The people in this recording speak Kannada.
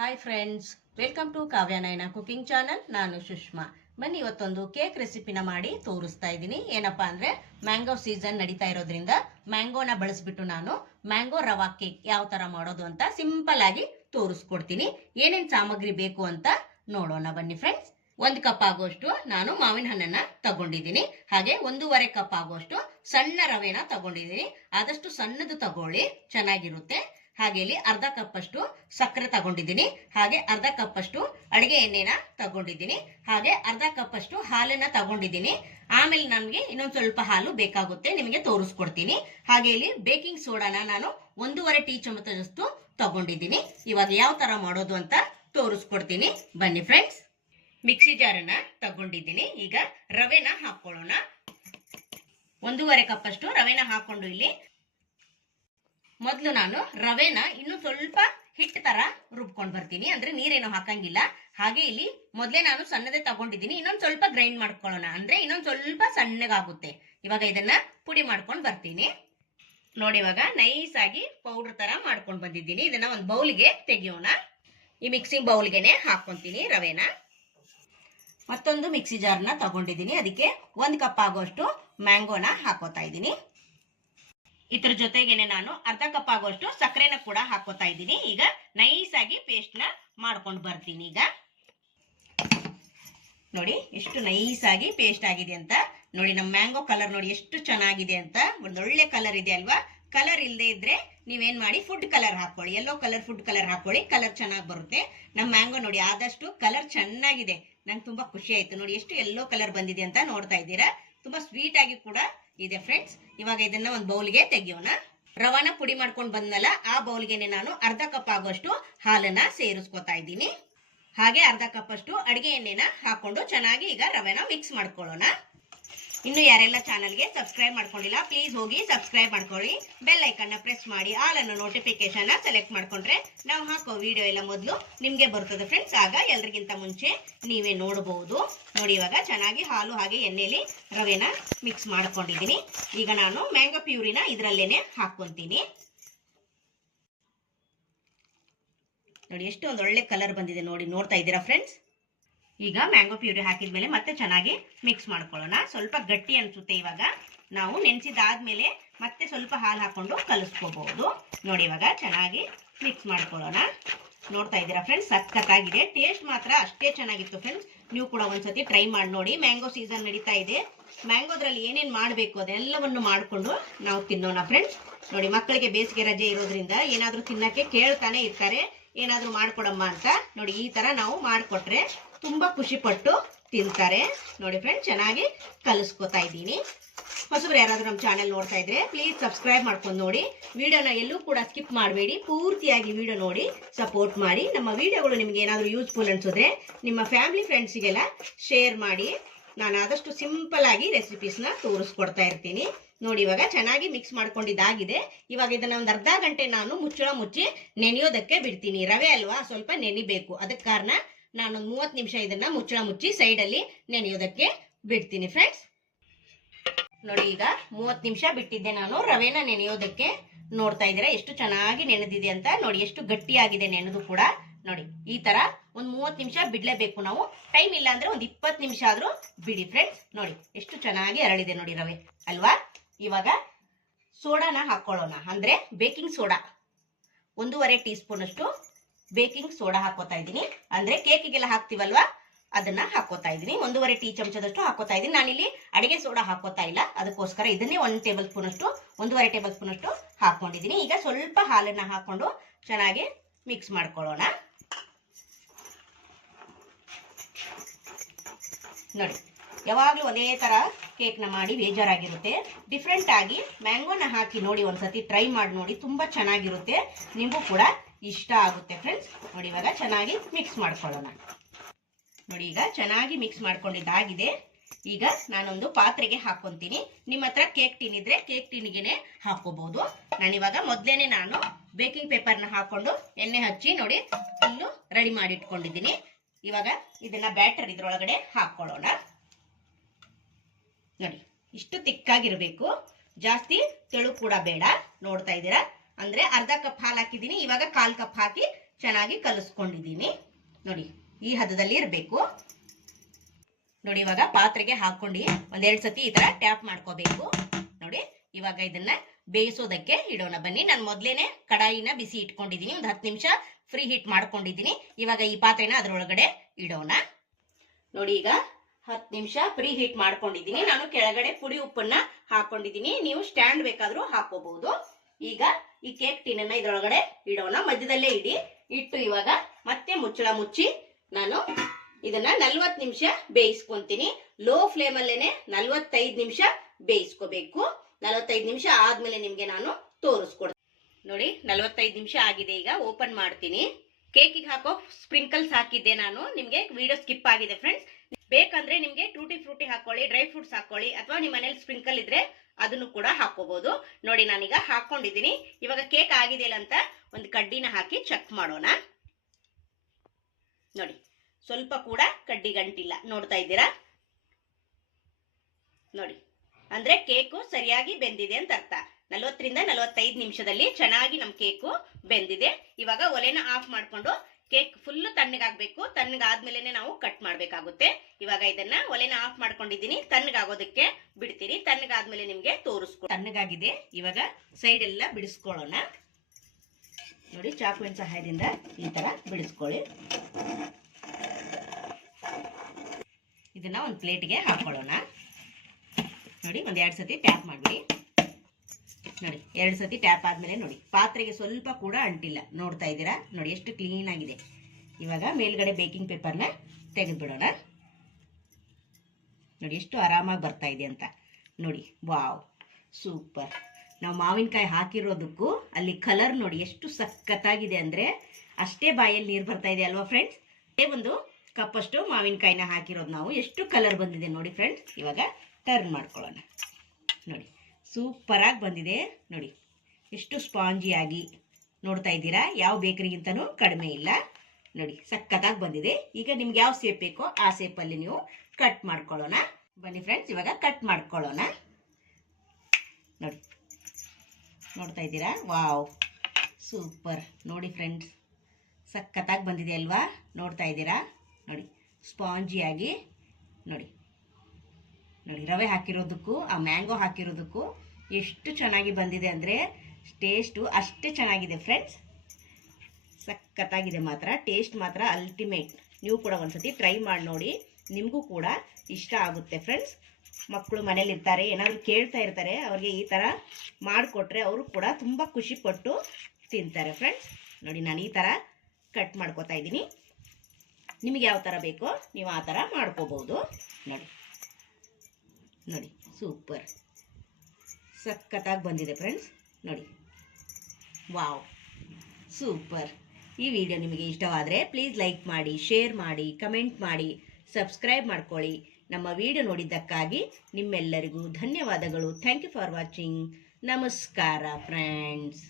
Hi friends welcome to Kavyanayana cooking channel ನಾನು ಸುಷ್ಮಾ. ಬನ್ನಿ, ಇವತ್ತೊಂದು ಕೇಕ್ ರೆಸಿಪಿನ ಮಾಡಿ ತೋರಿಸ್ತಾ ಇದ್ದೀನಿ. ಏನಪ್ಪಾ ಅಂದ್ರೆ ಮ್ಯಾಂಗೋ ಸೀಸನ್ ನಡೀತಾ ಇರೋದ್ರಿಂದ ಮ್ಯಾಂಗೋನ ಬಳಸ್ಬಿಟ್ಟು ನಾನು ಮ್ಯಾಂಗೋ ರವಾ ಕೇಕ್ ಯಾವ ತರ ಮಾಡೋದು ಅಂತ ಸಿಂಪಲ್ ಆಗಿ ತೋರಿಸ್ಕೊಡ್ತೀನಿ. ಏನೇನ್ ಸಾಮಗ್ರಿ ಬೇಕು ಅಂತ ನೋಡೋಣ. ಬನ್ನಿ ಫ್ರೆಂಡ್ಸ್ ಒಂದ್ ಕಪ್ ಆಗುವಷ್ಟು ನಾನು ಮಾವಿನ ಹಣ್ಣನ್ನ ತಗೊಂಡಿದ್ದೀನಿ. ಹಾಗೆ ಒಂದೂವರೆ ಕಪ್ ಆಗುವಷ್ಟು ಸಣ್ಣ ರವೆನ ತಗೊಂಡಿದ್ದೀನಿ. ಆದಷ್ಟು ಸಣ್ಣದು ತಗೊಳ್ಳಿ, ಚೆನ್ನಾಗಿರುತ್ತೆ. ಹಾಗೆ ಇಲ್ಲಿ ಅರ್ಧ ಕಪ್ ಅಷ್ಟು ಸಕ್ಕರೆ ತಗೊಂಡಿದ್ದೀನಿ. ಹಾಗೆ ಅರ್ಧ ಕಪ್ ಅಷ್ಟು ಅಡಿಗೆ ಎಣ್ಣೆನ ತಗೊಂಡಿದ್ದೀನಿ. ಹಾಗೆ ಅರ್ಧ ಕಪ್ ಅಷ್ಟು ಹಾಲನ್ನ ತಗೊಂಡಿದ್ದೀನಿ. ಆಮೇಲೆ ನಮಗೆ ಇನ್ನೊಂದು ಸ್ವಲ್ಪ ಹಾಲು ಬೇಕಾಗುತ್ತೆ, ನಿಮಗೆ ತೋರಿಸ್ಕೊಡ್ತೀನಿ. ಹಾಗೆ ಇಲ್ಲಿ ಬೇಕಿಂಗ್ ಸೋಡಾನ ನಾನು ಒಂದೂವರೆ ಟೀ ಚಮಚದಷ್ಟು ತಗೊಂಡಿದ್ದೀನಿ. ಇವಾಗ ಯಾವ ತರ ಮಾಡೋದು ಅಂತ ತೋರಿಸ್ಕೊಡ್ತೀನಿ. ಬನ್ನಿ ಫ್ರೆಂಡ್ಸ್ ಮಿಕ್ಸಿ ಜಾರನ್ನ ತಗೊಂಡಿದ್ದೀನಿ. ಈಗ ರವೆನ ಹಾಕೊಳ್ಳೋಣ. ಒಂದೂವರೆ ಕಪ್ ಅಷ್ಟು ರವೆನ ಹಾಕೊಂಡು ಇಲ್ಲಿ ಮೊದಲು ನಾನು ರವೆನ ಇನ್ನು ಸ್ವಲ್ಪ ಹಿಟ್ಟು ತರ ರುಬ್ಕೊಂಡು ಬರ್ತೀನಿ. ಅಂದ್ರೆ ನೀರೇನು ಹಾಕಂಗಿಲ್ಲ. ಹಾಗೆ ಇಲ್ಲಿ ಮೊದಲೇ ನಾನು ಸಣ್ಣದೇ ತಗೊಂಡಿದ್ದೀನಿ. ಇನ್ನೊಂದು ಸ್ವಲ್ಪ ಗ್ರೈಂಡ್ ಮಾಡ್ಕೊಳ್ಳೋಣ. ಅಂದ್ರೆ ಇನ್ನೊಂದು ಸ್ವಲ್ಪ ಸಣ್ಣಗಾಗುತ್ತೆ. ಇವಾಗ ಇದನ್ನ ಪುಡಿ ಮಾಡ್ಕೊಂಡು ಬರ್ತೀನಿ. ನೋಡಿ, ಇವಾಗ ನೈಸ್ ಆಗಿ ಪೌಡರ್ ತರ ಮಾಡ್ಕೊಂಡು ಬಂದಿದ್ದೀನಿ. ಇದನ್ನ ಒಂದು ಬೌಲ್ಗೆ ತೆಗಿಯೋಣ. ಈ ಮಿಕ್ಸಿಂಗ್ ಬೌಲ್ಗೆನೆ ಹಾಕೊಂತೀನಿ ರವೆನ. ಮತ್ತೊಂದು ಮಿಕ್ಸಿ ಜಾರ್ನ ತಗೊಂಡಿದ್ದೀನಿ. ಅದಕ್ಕೆ ಒಂದು ಕಪ್ ಆಗೋಷ್ಟು ಮ್ಯಾಂಗೋನ ಹಾಕೋತಾ ಇದ್ದೀನಿ. ಇದ್ರ ಜೊತೆಗೇನೆ ನಾನು ಅರ್ಧ ಕಪ್ ಆಗುವಷ್ಟು ಸಕ್ಕರೆನ ಕೂಡ ಹಾಕೋತಾ ಇದ್ದೀನಿ. ಈಗ ನೈಸ್ ಆಗಿ ಪೇಸ್ಟ್ನ ಮಾಡ್ಕೊಂಡು ಬರ್ತೀನಿ ಈಗ. ನೋಡಿ, ಎಷ್ಟು ನೈಸ್ ಆಗಿ ಪೇಸ್ಟ್ ಆಗಿದೆ ಅಂತ. ನೋಡಿ ನಮ್ಮ ಮ್ಯಾಂಗೋ ಕಲರ್ ನೋಡಿ ಎಷ್ಟು ಚೆನ್ನಾಗಿದೆ ಅಂತ. ಒಂದೊಳ್ಳೆ ಕಲರ್ ಇದೆ ಅಲ್ವಾ? ಕಲರ್ ಇಲ್ಲದೆ ಇದ್ರೆ ನೀವೇನ್ ಮಾಡಿ ಫುಡ್ ಕಲರ್ ಹಾಕೊಳ್ಳಿ ಎಲ್ಲೋ ಕಲರ್ ಫುಡ್ ಕಲರ್ ಹಾಕೊಳ್ಳಿ ಕಲರ್ ಚೆನ್ನಾಗಿ ಬರುತ್ತೆ. ನಮ್ಮ ಮ್ಯಾಂಗೋ ನೋಡಿ ಆದಷ್ಟು ಕಲರ್ ಚೆನ್ನಾಗಿದೆ. ನಂಗೆ ತುಂಬಾ ಖುಷಿ ಆಯ್ತು. ನೋಡಿ, ಎಷ್ಟು ಎಲ್ಲೋ ಕಲರ್ ಬಂದಿದೆ ಅಂತ ನೋಡ್ತಾ ಇದ್ದೀರಾ? ತುಂಬಾ ಸ್ವೀಟ್ ಆಗಿ ಕೂಡ ಇದೆ ಫ್ರೆಂಡ್ಸ್ ಇವಾಗ ಇದನ್ನ ಒಂದು ಬೌಲ್ಗೆ ತೆಗಿಯೋಣ. ರವಾನ ಪುಡಿ ಮಾಡ್ಕೊಂಡು ಬಂದ್ನಲ್ಲ, ಆ ಬೌಲ್ಗೆನೆ ನಾನು ಅರ್ಧ ಕಪ್ ಆಗೋಷ್ಟು ಹಾಲನ್ನ ಸೇರಿಸ್ಕೊತಾ ಇದ್ದೀನಿ. ಹಾಗೆ ಅರ್ಧ ಕಪ್ ಅಷ್ಟು ಅಡಿಗೆ ಎಣ್ಣೆನ ಹಾಕೊಂಡು ಚೆನ್ನಾಗಿ ಈಗ ರವೆನ ಮಿಕ್ಸ್ ಮಾಡ್ಕೊಳ್ಳೋಣ. ಇನ್ನು ಯಾರೆಲ್ಲ ಚಾನಲ್ಗೆ ಸಬ್ಸ್ಕ್ರೈಬ್ ಮಾಡ್ಕೊಂಡಿಲ್ಲ ಪ್ಲೀಸ್ ಹೋಗಿ ಸಬ್ಸ್ಕ್ರೈಬ್ ಮಾಡ್ಕೊಳ್ಳಿ. ಬೆಲ್ ಐಕನ್ನ ಪ್ರೆಸ್ ಮಾಡಿ ಆಲ್ ಅನ್ನೋ ನೋಟಿಫಿಕೇಶನ್ ಸೆಲೆಕ್ಟ್ ಮಾಡ್ಕೊಂಡ್ರೆ ನಾವು ಹಾಕೋ ವಿಡಿಯೋ ಎಲ್ಲ ಮೊದಲು ನಿಮಗೆ ಬರ್ತದೆ ಫ್ರೆಂಡ್ಸ್ ಆಗ ಎಲ್ರಿಗಿಂತ ಮುಂಚೆ ನೀವೇ ನೋಡಬಹುದು ನೋಡಿ ಇವಾಗ ಚೆನ್ನಾಗಿ ಹಾಲು ಹಾಗೆ ಎಣ್ಣೆಲಿ ರವೆನ ಮಿಕ್ಸ್ ಮಾಡ್ಕೊಂಡಿದ್ದೀನಿ. ಈಗ ನಾನು ಮ್ಯಾಂಗೋ ಪ್ಯೂರಿನ ಇದರಲ್ಲೇನೆ ಹಾಕೊಂತೀನಿ ನೋಡಿ ಎಷ್ಟು ಒಂದು ಒಳ್ಳೆ ಕಲರ್ ಬಂದಿದೆ ನೋಡಿ, ನೋಡ್ತಾ ಇದ್ದೀರಾ ಫ್ರೆಂಡ್ಸ್ ಈಗ ಮ್ಯಾಂಗೋ ಪ್ಯೂರಿ ಹಾಕಿದ್ಮೇಲೆ ಮತ್ತೆ ಚೆನ್ನಾಗಿ ಮಿಕ್ಸ್ ಮಾಡ್ಕೊಳ್ಳೋಣ. ಸ್ವಲ್ಪ ಗಟ್ಟಿ ಅನ್ಸುತ್ತೆ ಇವಾಗ. ನಾವು ನೆನೆಸಿದಾದ್ಮೇಲೆ ಮತ್ತೆ ಸ್ವಲ್ಪ ಹಾಲು ಹಾಕೊಂಡು ಕಲಿಸ್ಕೋಬಹುದು ನೋಡಿ ಇವಾಗ ಚೆನ್ನಾಗಿ ಮಿಕ್ಸ್ ಮಾಡ್ಕೊಳ್ಳೋಣ. ನೋಡ್ತಾ ಇದ್ದೀರಾ ಫ್ರೆಂಡ್ಸ್ ಸಖತ್ತಾಗಿದೆ. ಟೇಸ್ಟ್ ಮಾತ್ರ ಅಷ್ಟೇ ಚೆನ್ನಾಗಿತ್ತು ಫ್ರೆಂಡ್ಸ್ ನೀವು ಕೂಡ ಒಂದ್ಸತಿ ಟ್ರೈ ಮಾಡಿ ನೋಡಿ. ಮ್ಯಾಂಗೋ ಸೀಸನ್ ನಡೀತಾ ಇದೆ. ಮ್ಯಾಂಗೋದ್ರಲ್ಲಿ ಏನೇನು ಮಾಡಬೇಕು ಅದೆಲ್ಲವನ್ನು ಮಾಡಿಕೊಂಡು ನಾವು ತಿನ್ನೋಣ ಫ್ರೆಂಡ್ಸ್ ನೋಡಿ, ಮಕ್ಕಳಿಗೆ ಬೇಸಿಗೆ ರಜೆ ಇರೋದ್ರಿಂದ ಏನಾದರೂ ತಿನ್ನಕ್ಕೆ ಕೇಳ್ತಾನೆ ಇರ್ತಾರೆ. ಏನಾದರೂ ಮಾಡ್ಕೊಡಮ್ಮ ಅಂತ. ನೋಡಿ, ಈ ತರ ನಾವು ಮಾಡಿಕೊಟ್ರೆ ತುಂಬಾ ಖುಷಿ ಪಟ್ಟು ತಿಂತಾರೆ. ನೋಡಿ ಫ್ರೆಂಡ್ ಚೆನ್ನಾಗಿ ಕಲಿಸ್ಕೊತಾ ಇದ್ದೀನಿ. ಹೊಸಬ್ರು ಯಾರಾದ್ರೂ ನಮ್ಮ ಚಾನೆಲ್ ನೋಡ್ತಾ ಇದ್ರೆ ಪ್ಲೀಸ್ ಸಬ್ಸ್ಕ್ರೈಬ್ ಮಾಡ್ಕೊಂಡು ನೋಡಿ. ವಿಡಿಯೋನ ಎಲ್ಲೂ ಕೂಡ ಸ್ಕಿಪ್ ಮಾಡಬೇಡಿ. ಪೂರ್ತಿಯಾಗಿ ವಿಡಿಯೋ ನೋಡಿ ಸಪೋರ್ಟ್ ಮಾಡಿ. ನಮ್ಮ ವಿಡಿಯೋಗಳು ನಿಮ್ಗೆ ಏನಾದರೂ ಯೂಸ್ಫುಲ್ ಅನ್ಸಿದ್ರೆ ನಿಮ್ಮ ಫ್ಯಾಮಿಲಿ ಫ್ರೆಂಡ್ಸಿಗೆಲ್ಲ ಶೇರ್ ಮಾಡಿ. ನಾನು ಆದಷ್ಟು ಸಿಂಪಲ್ ಆಗಿ ರೆಸಿಪೀಸ್ನ ತೋರಿಸ್ಕೊಡ್ತಾ ಇರ್ತೀನಿ. ನೋಡಿ, ಇವಾಗ ಚೆನ್ನಾಗಿ ಮಿಕ್ಸ್ ಮಾಡ್ಕೊಂಡಿದ್ದಾಗಿದೆ. ಇವಾಗ ಇದನ್ನ ಒಂದು ಅರ್ಧ ಗಂಟೆ ನಾನು ಮುಚ್ಚಳ ಮುಚ್ಚಿ ನೆನೆಯೋದಕ್ಕೆ ಬಿಡ್ತೀನಿ. ರವೆ ಅಲ್ವಾ? ಸ್ವಲ್ಪ ನೆನಿಬೇಕು. ಅದಕ್ಕೆ ಕಾರಣ ನಾನೊಂದು ಮೂವತ್ತು ನಿಮಿಷ ಇದನ್ನ ಮುಚ್ಚಳ ಮುಚ್ಚಿ ಸೈಡಲ್ಲಿ ನೆನೆಯೋದಕ್ಕೆ ಬಿಡ್ತೀನಿ ಫ್ರೆಂಡ್ಸ್ ನೋಡಿ ಈಗ ಮೂವತ್ತು ನಿಮಿಷ ಬಿಟ್ಟಿದ್ದೆ ನಾನು. ರವೆನ ನೆನೆಯೋದಕ್ಕೆ ನೋಡ್ತಾ ಇದ್ದೀರಾ? ಎಷ್ಟು ಚೆನ್ನಾಗಿ ನೆನೆದಿದೆ ಅಂತ. ನೋಡಿ ಎಷ್ಟು ಗಟ್ಟಿಯಾಗಿದೆ ನೆನೆದು ಕೂಡ. ನೋಡಿ, ಈ ತರ ಒಂದ್ ಮೂವತ್ತು ನಿಮಿಷ ಬಿಡ್ಲೇಬೇಕು ನಾವು. ಟೈಮ್ ಇಲ್ಲ ಅಂದ್ರೆ ಒಂದ್ ಇಪ್ಪತ್ತು ನಿಮಿಷ ಆದ್ರೂ ಬಿಡಿ ಫ್ರೆಂಡ್ಸ್ ನೋಡಿ, ಎಷ್ಟು ಚೆನ್ನಾಗಿ ಅರಳಿದೆ ನೋಡಿ ರವೆ. ಅಲ್ವಾ? ಇವಾಗ ಸೋಡಾನ ಹಾಕೊಳ್ಳೋಣ. ಅಂದ್ರೆ ಬೇಕಿಂಗ್ ಸೋಡಾ ಒಂದೂವರೆ ಟೀ ಸ್ಪೂನ್ ಅಷ್ಟು ಬೇಕಿಂಗ್ ಸೋಡಾ ಹಾಕೋತಾ ಇದ್ದೀನಿ. ಅಂದ್ರೆ ಕೇಕಿಗೆಲ್ಲ ಹಾಕ್ತಿವಲ್ವಾ? ಅದನ್ನ ಹಾಕೋತಾ ಇದ್ದೀನಿ. ಒಂದೂವರೆ ಟೀ ಚಮಚದಷ್ಟು ಹಾಕೋತಾ ಇದ್ದೀನಿ. ನಾನಿಲ್ಲಿ ಅಡಿಗೆ ಸೋಡಾ ಹಾಕೋತಾ ಇಲ್ಲ. ಅದಕ್ಕೋಸ್ಕರ ಇದನ್ನೇ ಒಂದು ಟೇಬಲ್ ಸ್ಪೂನ್ ಅಷ್ಟು ಒಂದೂವರೆ ಟೇಬಲ್ ಸ್ಪೂನ್ ಅಷ್ಟು ಹಾಕೊಂಡಿದ್ದೀನಿ ಈಗ ಸ್ವಲ್ಪ ಹಾಲನ್ನ ಹಾಕೊಂಡು ಚೆನ್ನಾಗಿ ಮಿಕ್ಸ್ ಮಾಡ್ಕೊಳ್ಳೋಣ. ನೋಡಿ, ಯಾವಾಗಲೂ ಒಂದೇ ಥರ ಕೇಕ್ನ ಮಾಡಿ ಬೇಜಾರಾಗಿರುತ್ತೆ. ಡಿಫ್ರೆಂಟ್ ಆಗಿ ಮ್ಯಾಂಗೋನ ಹಾಕಿ ನೋಡಿ ಒಂದ್ಸತಿ ಟ್ರೈ ಮಾಡಿ ನೋಡಿ, ತುಂಬ ಚೆನ್ನಾಗಿರುತ್ತೆ. ನಿಮಗೂ ಕೂಡ ಇಷ್ಟ ಆಗುತ್ತೆ ಫ್ರೆಂಡ್ಸ್ ನೋಡಿ ಇವಾಗ ಚೆನ್ನಾಗಿ ಮಿಕ್ಸ್ ಮಾಡ್ಕೊಳ್ಳೋಣ. ನೋಡಿ ಈಗ ಚೆನ್ನಾಗಿ ಮಿಕ್ಸ್ ಮಾಡ್ಕೊಂಡಿದ್ದಾಗಿದೆ. ಈಗ ನಾನೊಂದು ಪಾತ್ರೆಗೆ ಹಾಕೊಂತೀನಿ ನಿಮ್ಮ ಹತ್ರ ಕೇಕ್ ಟಿನ್ ಇದ್ರೆ ಕೇಕ್ ಟಿನ್ಗೆನೆ ಹಾಕೋಬಹುದು ನಾನಿವಾಗ ಮೊದ್ಲೇನೆ ನಾನು ಬೇಕಿಂಗ್ ಪೇಪರ್ನ ಹಾಕೊಂಡು ಎಣ್ಣೆ ಹಚ್ಚಿ ನೋಡಿ ಫುಲ್ಲು ರೆಡಿ ಮಾಡಿ ಇಟ್ಕೊಂಡಿದ್ದೀನಿ ಇವಾಗ ಇದನ್ನ ಬ್ಯಾಟರ್ ಇದ್ರೊಳಗಡೆ ಹಾಕೊಳ್ಳೋಣ ನೋಡಿ, ಇಷ್ಟು ತಿಕ್ಕಾಗಿರ್ಬೇಕು ಜಾಸ್ತಿ ತೆಳು ಕೂಡ ಬೇಡ. ನೋಡ್ತಾ ಇದ್ದೀರಾ? ಅಂದ್ರೆ ಅರ್ಧ ಕಪ್ ಹಾಲು ಹಾಕಿದ್ದೀನಿ, ಇವಾಗ ಕಾಲ್ ಕಪ್ ಹಾಕಿ ಚೆನ್ನಾಗಿ ಕಲಿಸ್ಕೊಂಡಿದ್ದೀನಿ. ನೋಡಿ, ಈ ಹದದಲ್ಲಿ ಇರಬೇಕು. ನೋಡಿ, ಇವಾಗ ಪಾತ್ರೆಗೆ ಹಾಕೊಂಡು ಒಂದೆರಡು ಸತಿ ಈ ತರ ಟ್ಯಾಪ್ ಮಾಡ್ಕೋಬೇಕು. ನೋಡಿ, ಇವಾಗ ಇದನ್ನ ಬೇಯಿಸೋದಕ್ಕೆ ಇಡೋಣ. ಬನ್ನಿ, ನಾನು ಮೊದ್ಲೇನೆ ಕಡಾಯಿನ ಬಿಸಿ ಇಟ್ಕೊಂಡಿದ್ದೀನಿ. ಒಂದು ಹತ್ತು ನಿಮಿಷ ಫ್ರೀ ಹೀಟ್ ಮಾಡ್ಕೊಂಡಿದ್ದೀನಿ. ಇವಾಗ ಈ ಪಾತ್ರೆನ ಅದರೊಳಗಡೆ ಇಡೋಣ. ನೋಡಿ, ಈಗ ಹತ್ತು ನಿಮಿಷ ಫ್ರೀ ಹೀಟ್ ಮಾಡ್ಕೊಂಡಿದ್ದೀನಿ. ನಾನು ಕೆಳಗಡೆ ಪುಡಿ ಉಪ್ಪನ್ನ ಹಾಕೊಂಡಿದ್ದೀನಿ. ನೀವು ಸ್ಟ್ಯಾಂಡ್ ಬೇಕಾದ್ರೂ ಹಾಕೋಬಹುದು ಈಗ ಈ ಕೇಕ್ ಟಿನ್ನ ಇದ್ರೊಳಗಡೆ ಇಡೋಣ. ಮಧ್ಯದಲ್ಲೇ ಇಡಿ. ಇಟ್ಟು ಇವಾಗ ಮತ್ತೆ ಮುಚ್ಚಳ ಮುಚ್ಚಿ ನಾನು ಇದನ್ನ ನಲ್ವತ್ ನಿಮಿಷ ಬೇಯಿಸ್ಕೊಂತೀನಿ. ಲೋ ಫ್ಲೇಮ್ ಅಲ್ಲೇನೆ ನಲ್ವತ್ತೈದು ನಿಮಿಷ ಬೇಯಿಸ್ಕೋಬೇಕು. ನಲವತ್ತೈದು ನಿಮಿಷ ಆದ್ಮೇಲೆ ನಿಮ್ಗೆ ನಾನು ತೋರಿಸ್ಕೊಡ್ತೀನಿ. ನೋಡಿ, ನಲವತ್ತೈದು ನಿಮಿಷ ಆಗಿದೆ ಈಗ. ಓಪನ್ ಮಾಡ್ತೀನಿ. ಕೇಕಿಗೆ ಹಾಕೋ ಸ್ಪ್ರಿಂಕಲ್ಸ್ ಹಾಕಿದ್ದೆ ನಾನು. ನಿಮ್ಗೆ ವಿಡಿಯೋ ಸ್ಕಿಪ್ ಆಗಿದೆ ಫ್ರೆಂಡ್ಸ್ ಬೇಕಂದ್ರೆ ನಿಮ್ಗೆ ಟೂಟಿ ಫ್ರೂಟಿ ಹಾಕೊಳ್ಳಿ ಡ್ರೈ ಫ್ರೂಟ್ಸ್ ಹಾಕೊಳ್ಳಿ, ಅಥವಾ ನಿಮ್ಮ ಮನೇಲಿ ಸ್ಪ್ರಿಂಕಲ್ ಇದ್ರೆ ಅದನ್ನು ಕೂಡ ಹಾಕೋಬಹುದು ನೋಡಿ, ನಾನೀಗ ಹಾಕೊಂಡಿದ್ದೀನಿ ಇವಾಗ ಕೇಕ್ ಆಗಿದೆಯಲ್ಲ ಅಂತ ಒಂದು ಕಡ್ಡಿನ ಹಾಕಿ ಚೆಕ್ ಮಾಡೋಣ. ನೋಡಿ, ಸ್ವಲ್ಪ ಕೂಡ ಕಡ್ಡಿ ಗಂಟಿಲ್ಲ. ನೋಡ್ತಾ ಇದ್ದೀರಾ? ನೋಡಿ, ಅಂದ್ರೆ ಕೇಕು ಸರಿಯಾಗಿ ಬೆಂದಿದೆ ಅಂತ ಅರ್ಥ. ನಲವತ್ತರಿಂದ ನಲವತ್ತೈದು ನಿಮಿಷದಲ್ಲಿ ಚೆನ್ನಾಗಿ ನಮ್ಮ ಕೇಕು ಬೆಂದಿದೆ. ಇವಾಗ ಒಲೆನ ಆಫ್ ಮಾಡ್ಕೊಂಡು ಕೇಕ್ ಫುಲ್ ತಣ್ಣಗಾಗಬೇಕು ತಣ್ಣಗಾದ್ಮೇಲೆ ನಾವು ಕಟ್ ಮಾಡಬೇಕಾಗುತ್ತೆ. ಇವಾಗ ಇದನ್ನ ಒಲೆನ ಆಫ್ ಮಾಡ್ಕೊಂಡಿದ್ದೀನಿ. ತಣ್ಣಗಾಗೋದಕ್ಕೆ ಬಿಡ್ತೀನಿ ತಣ್ಣಗಾದ್ಮೇಲೆ ನಿಮಗೆ ತೋರಿಸ್ಕೊ ತಣ್ಣಗಾಗಿದೆ ಇವಾಗ ಸೈಡ್ ಎಲ್ಲ ಬಿಡಿಸ್ಕೊಳ್ಳೋಣ. ನೋಡಿ ಚಾಕುವಿನ ಸಹಾಯದಿಂದ ಈ ತರ ಬಿಡಿಸ್ಕೊಳ್ಳಿ. ಇದನ್ನ ಒಂದು ಪ್ಲೇಟ್ಗೆ ಹಾಕೊಳ್ಳೋಣ. ನೋಡಿ, ಒಂದ್ ಎರಡು ಸತಿ ಟ್ಯಾಪ್ ಮಾಡ್ಬಿಡಿ. ನೋಡಿ, ಎರಡು ಸತಿ ಟ್ಯಾಪ್ ಆದ್ಮೇಲೆ ನೋಡಿ, ಪಾತ್ರೆಗೆ ಸ್ವಲ್ಪ ಕೂಡ ಅಂಟಿಲ್ಲ. ನೋಡ್ತಾ ಇದ್ದೀರಾ? ನೋಡಿ, ಎಷ್ಟು ಕ್ಲೀನ್ ಆಗಿದೆ. ಇವಾಗ ಮೇಲ್ಗಡೆ ಬೇಕಿಂಗ್ ಪೇಪರ್ನ ತೆಗೆದ್ಬಿಡೋಣ. ನೋಡಿ, ಎಷ್ಟು ಆರಾಮಾಗಿ ಬರ್ತಾ ಇದೆ ಅಂತ. ನೋಡಿ, ವಾವ್, ಸೂಪರ್. ನಾವು ಮಾವಿನಕಾಯಿ ಹಾಕಿರೋದಕ್ಕೂ ಅಲ್ಲಿ ಕಲರ್ ನೋಡಿ, ಎಷ್ಟು ಸಖತ್ತಾಗಿದೆ ಅಂದರೆ ಅಷ್ಟೇ ಬಾಯಲ್ಲಿ ನೀರು ಬರ್ತಾ ಇದೆ ಅಲ್ವಾ ಫ್ರೆಂಡ್ಸ್ ಅದೇ ಒಂದು ಕಪ್ಪಷ್ಟು ಮಾವಿನಕಾಯಿನ ಹಾಕಿರೋದು ನಾವು. ಎಷ್ಟು ಕಲರ್ ಬಂದಿದೆ ನೋಡಿ ಫ್ರೆಂಡ್ಸ್ ಇವಾಗ ಟರ್ನ್ ಮಾಡ್ಕೊಳ್ಳೋಣ. ನೋಡಿ. ಸೂಪರಾಗಿ ಬಂದಿದೆ. ನೋಡಿ, ಎಷ್ಟು ಸ್ಪಾಂಜಿಯಾಗಿ ನೋಡ್ತಾ ಇದ್ದೀರಾ? ಯಾವ ಬೇಕರಿಗಿಂತನೂ ಕಡಿಮೆ ಇಲ್ಲ. ನೋಡಿ, ಸಖತ್ತಾಗಿ ಬಂದಿದೆ. ಈಗ ನಿಮ್ಗೆ ಯಾವ ಸೇಪ್ ಬೇಕೋ ಆ ಸೇಪಲ್ಲಿ ನೀವು ಕಟ್ ಮಾಡ್ಕೊಳ್ಳೋಣ. ಬನ್ನಿ ಫ್ರೆಂಡ್ಸ್ ಇವಾಗ ಕಟ್ ಮಾಡ್ಕೊಳ್ಳೋಣ. ನೋಡಿ, ನೋಡ್ತಾ ಇದ್ದೀರಾ? ವಾವ್ ಸೂಪರ್ ನೋಡಿ ಫ್ರೆಂಡ್ಸ್ ಸಖತ್ತಾಗಿ ಬಂದಿದೆ ಅಲ್ವಾ? ನೋಡ್ತಾ ಇದ್ದೀರಾ? ನೋಡಿ ಸ್ಪಾಂಜಿಯಾಗಿ ನೋಡಿ. ನೋಡಿ, ರವೆ ಹಾಕಿರೋದಕ್ಕೂ, ಆ ಮ್ಯಾಂಗೋ ಹಾಕಿರೋದಕ್ಕೂ ಎಷ್ಟು ಚೆನ್ನಾಗಿ ಬಂದಿದೆ ಅಂದರೆ ಟೇಸ್ಟು ಅಷ್ಟೇ ಚೆನ್ನಾಗಿದೆ ಫ್ರೆಂಡ್ಸ್ ಸಖತ್ತಾಗಿದೆ ಮಾತ್ರ ಟೇಸ್ಟ್ ಮಾತ್ರ ಅಲ್ಟಿಮೇಟ್ ನೀವು ಕೂಡ ಒಂದ್ಸತಿ ಟ್ರೈ ಮಾಡಿ ನೋಡಿ, ನಿಮಗೂ ಕೂಡ ಇಷ್ಟ ಆಗುತ್ತೆ ಫ್ರೆಂಡ್ಸ್ ಮಕ್ಕಳು ಮನೇಲಿರ್ತಾರೆ, ಏನಾದರೂ ಕೇಳ್ತಾ ಇರ್ತಾರೆ, ಅವ್ರಿಗೆ ಈ ಥರ ಮಾಡಿಕೊಟ್ರೆ ಅವರು ಕೂಡ ತುಂಬ ಖುಷಿ ಪಟ್ಟು ತಿಂತಾರೆ ಫ್ರೆಂಡ್ಸ್ ನೋಡಿ, ನಾನು ಈ ಥರ ಕಟ್ ಮಾಡ್ಕೋತಾ ಇದ್ದೀನಿ. ನಿಮಗೆ ಯಾವ ಥರ ಬೇಕೋ, ನೀವು ಆ ಥರ ಮಾಡ್ಕೋಬೋದು. ನೋಡಿ. ನೋಡಿ ಸೂಪರ್ ಸಖತ್ತಾಗಿ ಬಂದಿದೆ ಫ್ರೆಂಡ್ಸ್ ನೋಡಿ. ವಾವ್ ಸೂಪರ್ ಈ ವಿಡಿಯೋ ನಿಮಗೆ ಇಷ್ಟವಾದರೆ ಪ್ಲೀಸ್ ಲೈಕ್ ಮಾಡಿ ಶೇರ್ ಮಾಡಿ ಕಮೆಂಟ್ ಮಾಡಿ ಸಬ್ಸ್ಕ್ರೈಬ್ ಮಾಡ್ಕೊಳ್ಳಿ. ನಮ್ಮ ವಿಡಿಯೋ ನೋಡಿದ್ದಕ್ಕಾಗಿ ನಿಮ್ಮೆಲ್ಲರಿಗೂ ಧನ್ಯವಾದಗಳು. ಥ್ಯಾಂಕ್ ಯು ಫಾರ್ ವಾಚಿಂಗ್ ನಮಸ್ಕಾರ ಫ್ರೆಂಡ್ಸ್